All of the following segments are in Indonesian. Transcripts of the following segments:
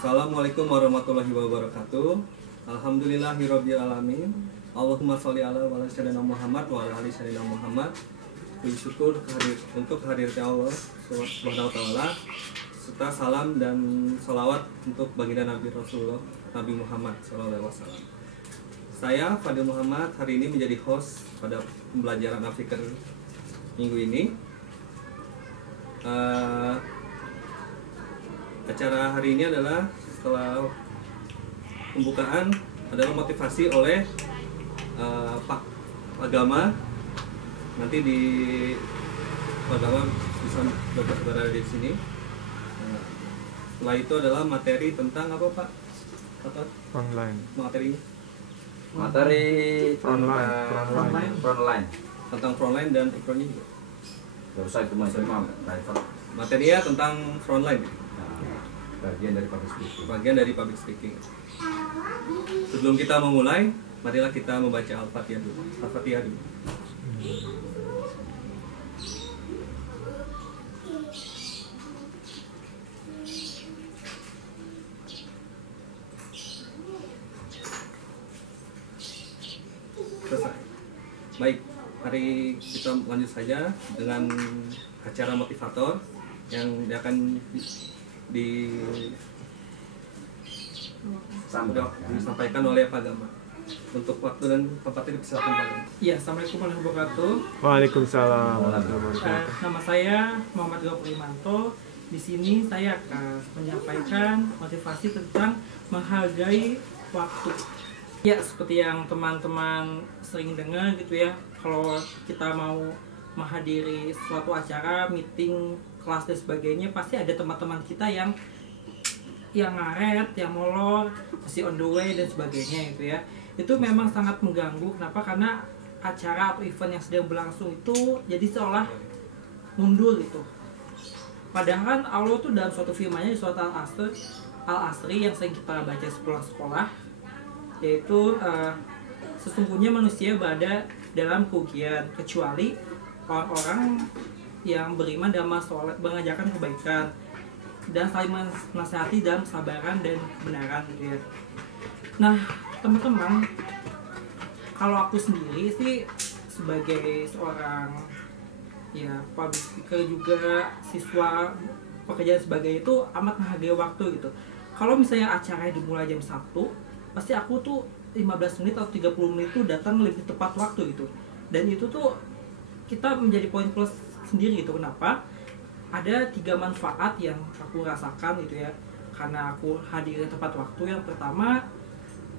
Assalamualaikum warahmatullahi wabarakatuh. Alhamdulillahirabbil alamin. Allahumma sholli ala sayyidina Muhammad wa ala ali sayyidina Muhammad. Puji syukur untuk hadirnya Allah Subhanahu wa taala serta salam dan salawat untuk baginda Nabi Rasulullah Nabi Muhammad sallallahu alaihi wasallam. Saya Fadil Muhammad hari ini menjadi host pada pembelajaran Afriker minggu ini. Acara hari ini adalah setelah pembukaan adalah motivasi oleh Pak Agama. Nanti di Pak Agama bisa berada di sini. Setelah itu adalah materi tentang apa Pak? Frontline. Materi Frontline. tentang frontline dan ekonomi juga. Gak usah itu Materinya tentang frontline. Bagian dari public speaking. Bagian dari public speaking. Sebelum kita memulai, marilah kita membaca Al-Fatihah dulu. Al-Fatihah dulu. Selesai. Baik, mari kita lanjut saja dengan acara motivator yang akan disampaikan oleh Pak Gama. Untuk waktu dan tempatnya dipersilakan Pak Gama. Iya, assalamualaikum warahmatullahi wabarakatuh. Waalaikumsalam warahmatullahi wabarakatuh. Nama saya Muhammad Gopurimanto. Di sini saya akan menyampaikan motivasi tentang menghargai waktu. Ya, seperti yang teman-teman sering dengar gitu ya, kalau kita mau menghadiri suatu acara, meeting, kelas dan sebagainya, pasti ada teman-teman kita yang ngaret, yang molor, masih on the way dan sebagainya gitu ya. Itu memang sangat mengganggu. Kenapa? Karena acara atau event yang sedang berlangsung itu jadi seolah mundur gitu. Padahal Allah tuh dalam suatu firman-Nya di surat Al-Asri yang sering kita baca sepulang sekolah, yaitu sesungguhnya manusia berada dalam kerugian kecuali orang-orang yang beriman dan mengajarkan kebaikan dan saling menasihati dalam kesabaran dan kebenaran gitu ya. Nah teman-teman, kalau aku sendiri sih sebagai seorang ya public speaker juga siswa pekerjaan sebagai itu amat menghargai waktu gitu. Kalau misalnya acaranya dimulai jam 1, pasti aku tuh 15 menit atau 30 menit tuh datang lebih tepat waktu gitu. Dan itu tuh kita menjadi poin plus sendiri gitu. Kenapa? Ada 3 manfaat yang aku rasakan gitu ya karena aku hadir tepat waktu. Yang pertama,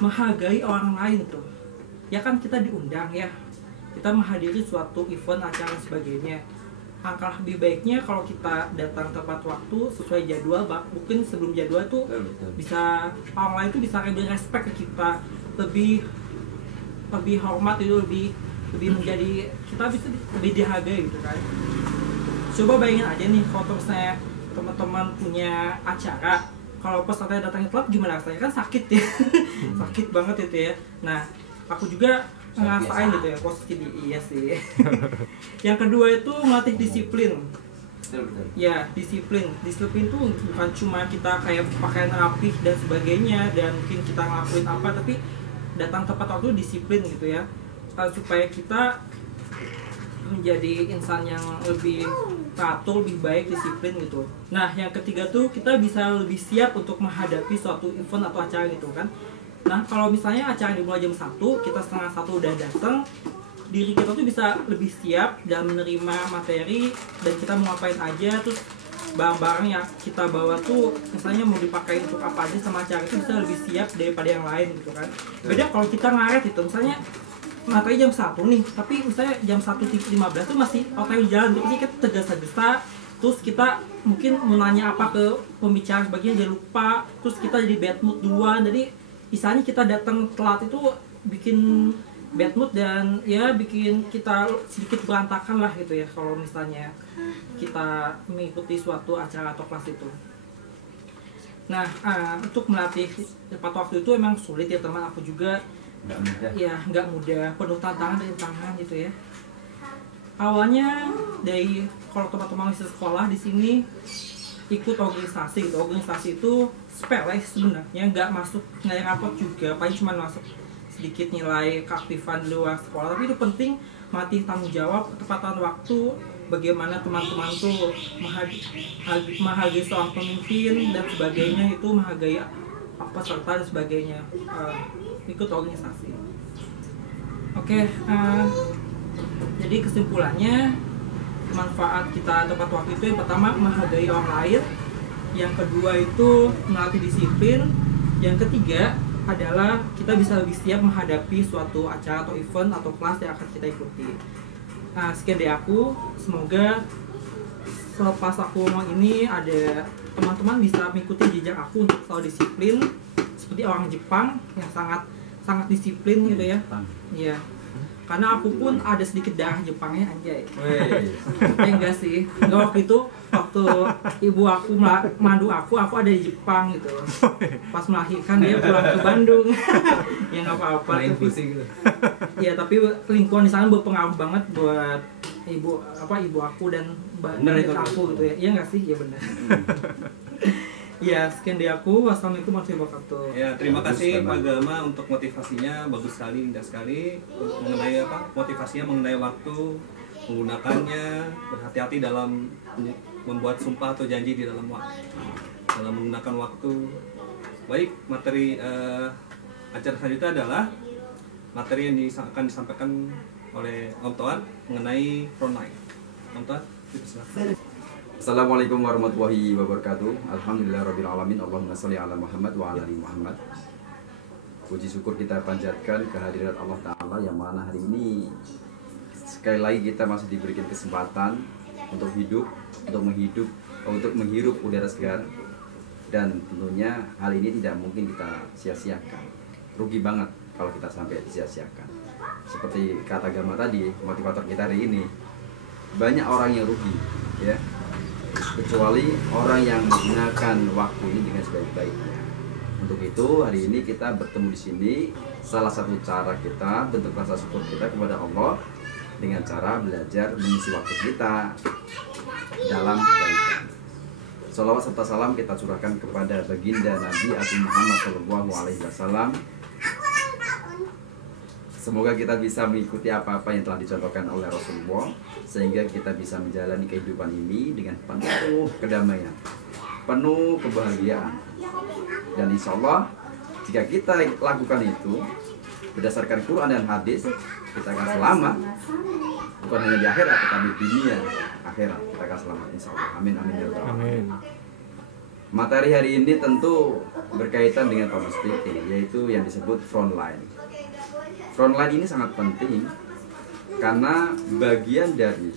menghargai orang lain tuh. Ya kan kita diundang ya, kita menghadiri suatu event, acara dan sebagainya. Angka lebih baiknya kalau kita datang tepat waktu sesuai jadwal, mungkin sebelum jadwal tuh bisa orang lain tuh bisa lebih respect ke kita, lebih hormat itu, lebih menjadi kita bisa lebih dihargai gitu kan. Coba bayangin aja nih kalau misalnya teman-teman punya acara, kalau pas saya datang telat gimana rasanya? Kan sakit ya. Sakit banget itu ya. Nah aku juga ngerasain gitu ya posisi iya sih. Yang kedua itu melatih disiplin. Ya disiplin tuh bukan cuma kita kayak pakaian rapih dan sebagainya dan mungkin kita ngelakuin apa, tapi datang tepat waktu disiplin gitu ya, supaya kita menjadi insan yang lebih teratur, lebih baik, disiplin gitu. Nah yang ketiga tuh kita bisa lebih siap untuk menghadapi suatu event atau acara gitu kan. Nah kalau misalnya acara dimulai jam 1, kita setengah 1 udah datang, diri kita tuh bisa lebih siap dan menerima materi dan kita mau ngapain aja, terus barang-barang yang kita bawa tuh misalnya mau dipakai untuk apa aja sama acara itu bisa lebih siap daripada yang lain gitu kan. Beda kalau kita ngaret gitu, misalnya materi jam 1 nih, tapi misalnya jam 1:15 tuh masih OTW jalan, jadi kita tergesa-gesa, terus kita mungkin mau nanya apa ke pembicara sebagainya dia lupa, terus kita jadi bad mood duluan. Jadi misalnya kita datang telat itu bikin bad mood dan ya bikin kita sedikit berantakan lah gitu ya kalau misalnya kita mengikuti suatu acara atau kelas itu. Nah untuk melatih tepat waktu itu emang sulit ya teman, aku juga nggak mudah, penuh tantangan dan rintangan gitu ya. Awalnya dari kalau teman-teman masih sekolah di sini ikut organisasi gitu. Organisasi itu sepele sebenarnya, nggak yang rapot juga, paling cuma masuk sedikit nilai keaktifan di luar sekolah, tapi itu penting melatih tanggung jawab, ketepatan waktu, bagaimana teman-teman tuh menghargai seorang pemimpin dan sebagainya, itu menghargai peserta dan sebagainya. Ikut organisasi. Oke, jadi kesimpulannya, manfaat kita tepat waktu itu yang pertama menghargai orang lain, yang kedua itu melatih disiplin, yang ketiga adalah kita bisa lebih siap menghadapi suatu acara atau event atau kelas yang akan kita ikuti. Sekian dari aku, semoga selepas aku ngomong ini ada teman-teman bisa mengikuti jejak aku untuk selalu disiplin seperti orang Jepang yang sangat disiplin gitu ya. Iya. Karena aku pun ada sedikit darah Jepangnya, anjay. Enggak sih. Enggak, waktu ibu aku mandu aku ada di Jepang gitu. Pas melahirkan dia pulang ke Bandung. Ya nggak apa-apa. Ya tapi lingkungan di sana berpengaruh banget buat ibu aku dan aku gitu ya. Iya nggak sih? Ya benar. Ya, sekian dari aku. Wassalamualaikum warahmatullahi wabarakatuh. Ya, terima kasih Pak Gama untuk motivasinya, bagus sekali, indah sekali mengenai motivasinya mengenai waktu, menggunakannya, berhati-hati dalam membuat sumpah atau janji di dalam menggunakan waktu. Baik, materi acara selanjutnya adalah materi yang akan disampaikan oleh Om Toan mengenai frontline. Om Toan, silakan. Assalamualaikum warahmatullahi wabarakatuh. Alhamdulillahirrabbilalamin. Allahumma sholli ala Muhammad wa ala ali Muhammad. Puji syukur kita panjatkan kehadirat Allah Ta'ala yang mana hari ini sekali lagi kita masih diberikan kesempatan untuk hidup, untuk menghirup udara segar. Dan tentunya hal ini tidak mungkin kita sia-siakan. Rugi banget kalau kita sampai sia-siakan. Seperti kata Gama tadi, motivator kita hari ini, banyak orang yang rugi, ya, kecuali orang yang menggunakan waktu ini dengan sebaik-baiknya. Untuk itu hari ini kita bertemu di sini, salah satu cara kita bentuk rasa syukur kita kepada Allah dengan cara belajar mengisi waktu kita dalam kebaikan. Salawat serta salam kita curahkan kepada baginda Nabi Agung Muhammad SAW. Semoga kita bisa mengikuti apa-apa yang telah dicontohkan oleh Rasulullah, sehingga kita bisa menjalani kehidupan ini dengan penuh kedamaian, penuh kebahagiaan. Dan insya Allah, jika kita lakukan itu berdasarkan Quran dan hadis, kita akan selamat, bukan hanya di akhirat tetapi di dunia akhirat kita akan selamat, insya Allah. Amin amin ya rabbal alamin. Materi hari ini tentu berkaitan dengan public speaking, yaitu yang disebut frontline. Frontline ini sangat penting karena bagian dari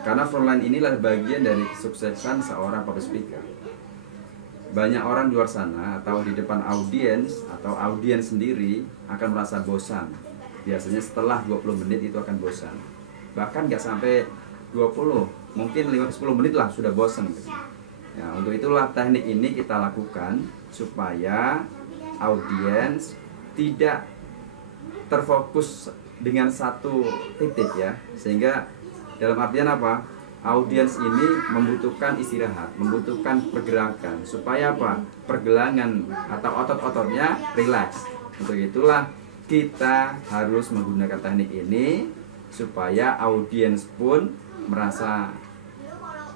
karena frontline inilah bagian dari kesuksesan seorang public speaker. Banyak orang di luar sana atau di depan audiens atau audiens sendiri akan merasa bosan. Biasanya setelah 20 menit itu akan bosan. Bahkan nggak sampai 20, mungkin 5-10 menit lah sudah bosan. Ya, untuk itulah teknik ini kita lakukan supaya audiens tidak terfokus dengan satu titik, ya, sehingga dalam artian apa, audiens ini membutuhkan istirahat, membutuhkan pergerakan supaya apa, pergelangan atau otot-ototnya rileks. Untuk itulah kita harus menggunakan teknik ini supaya audiens pun merasa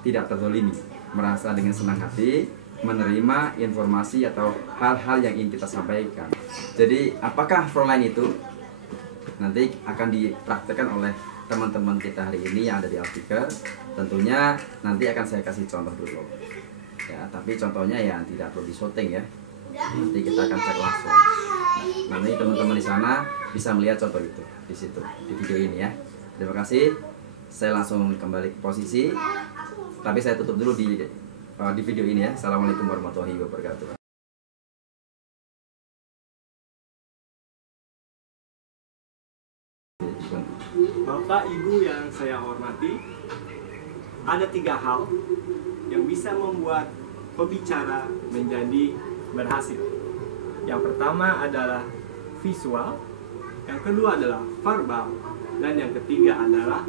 tidak terzolimi, merasa dengan senang hati menerima informasi atau hal-hal yang ingin kita sampaikan. Jadi apakah frontline itu? Nanti akan dipraktekkan oleh teman-teman kita hari ini yang ada di Alfikar. Tentunya nanti akan saya kasih contoh dulu, ya, tapi contohnya ya tidak perlu disyuting, ya, nanti kita akan cek langsung. Nanti teman-teman di sana bisa melihat contoh itu di situ, di video ini, ya. Terima kasih. Saya langsung kembali ke posisi, tapi saya tutup dulu di video ini, ya. Assalamualaikum warahmatullahi wabarakatuh. Bapak Ibu yang saya hormati, ada 3 hal yang bisa membuat pembicara menjadi berhasil. Yang pertama adalah visual, yang kedua adalah verbal, dan yang ketiga adalah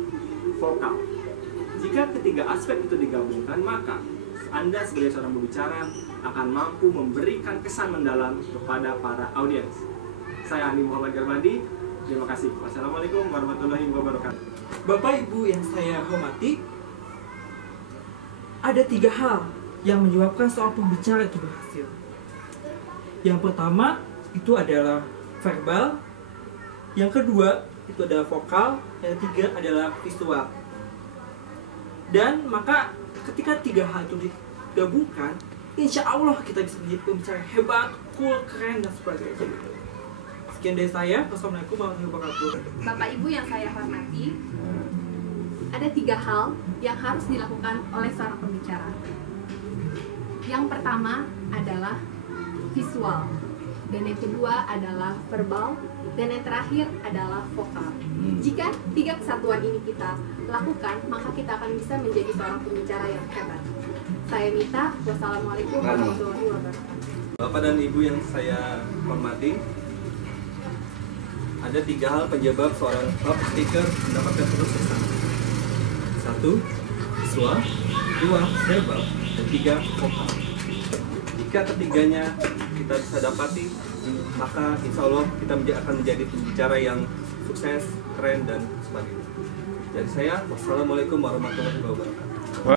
vokal. Jika ketiga aspek itu digabungkan, maka Anda sebagai seorang pembicara akan mampu memberikan kesan mendalam kepada para audiens. Saya Andi Muhammad Garmadi. Terima kasih. Wassalamualaikum warahmatullahi wabarakatuh. Bapak Ibu yang saya hormati, ada 3 hal yang menyebabkan seorang pembicara itu berhasil. Yang pertama itu adalah verbal, yang kedua itu adalah vokal, yang ketiga adalah visual. Dan maka ketika 3 hal itu digabungkan, insya Allah kita bisa menjadi pembicara hebat, cool, keren, dan sebagainya. Sekian dari saya. Wassalamualaikum warahmatullahi wabarakatuh. Bapak Ibu yang saya hormati, ada 3 hal yang harus dilakukan oleh seorang pembicara. Yang pertama adalah visual, dan yang kedua adalah verbal, dan yang terakhir adalah vokal. Jika 3 kesatuan ini kita lakukan, maka kita akan bisa menjadi seorang pembicara yang hebat. Saya Mita. Wassalamualaikum warahmatullahi wabarakatuh. Bapak dan Ibu yang saya hormati, ada 3 hal penyebab seorang public speaker mendapatkan kesuksesan. 1. Visual, 2. Verbal, dan 3. Vokal. Jika ketiganya kita bisa dapati, maka insya Allah kita akan menjadi pembicara yang sukses, keren, dan sebagainya. Dari saya, wassalamualaikum warahmatullahi wabarakatuh.